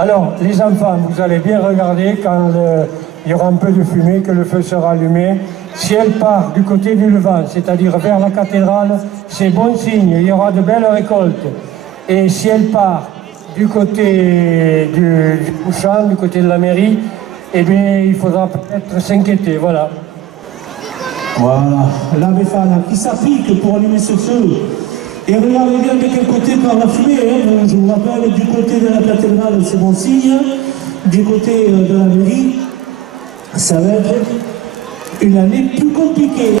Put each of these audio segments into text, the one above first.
Alors, les enfants, vous allez bien regarder quand il y aura un peu de fumée, que le feu sera allumé. Si elle part du côté du Levant, c'est-à-dire vers la cathédrale, c'est bon signe, il y aura de belles récoltes. Et si elle part du côté du couchant, du côté de la mairie, eh bien, il faudra peut-être s'inquiéter, voilà. Voilà, la Befana qui s'applique pour allumer ce feu. Et regardez bien de quel côté part la fumée. Hein. Je vous rappelle, du côté de la cathédrale, c'est bon signe. Du côté de la mairie, ça va être une année plus compliquée.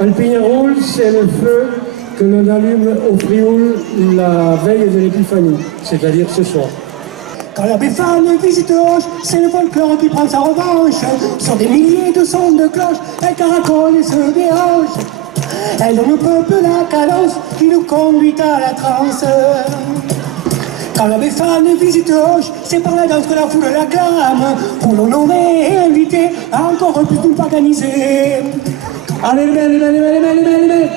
Un pignaroul, c'est le feu que l'on allume au Frioul la veille de l'Épiphanie, c'est-à-dire ce soir. Quand la Befana visite Auch, c'est le folklore qui prend sa revanche. Sur des milliers de sons de cloches, elle caracole et se déhanche. Elle donne au peuple la cadence qui nous conduit à la transe. Quand la Befana visite Auch, c'est par la danse que la foule l'acclame, pour l'honorer et inviter à encore plus de organiser. Allez, les belles.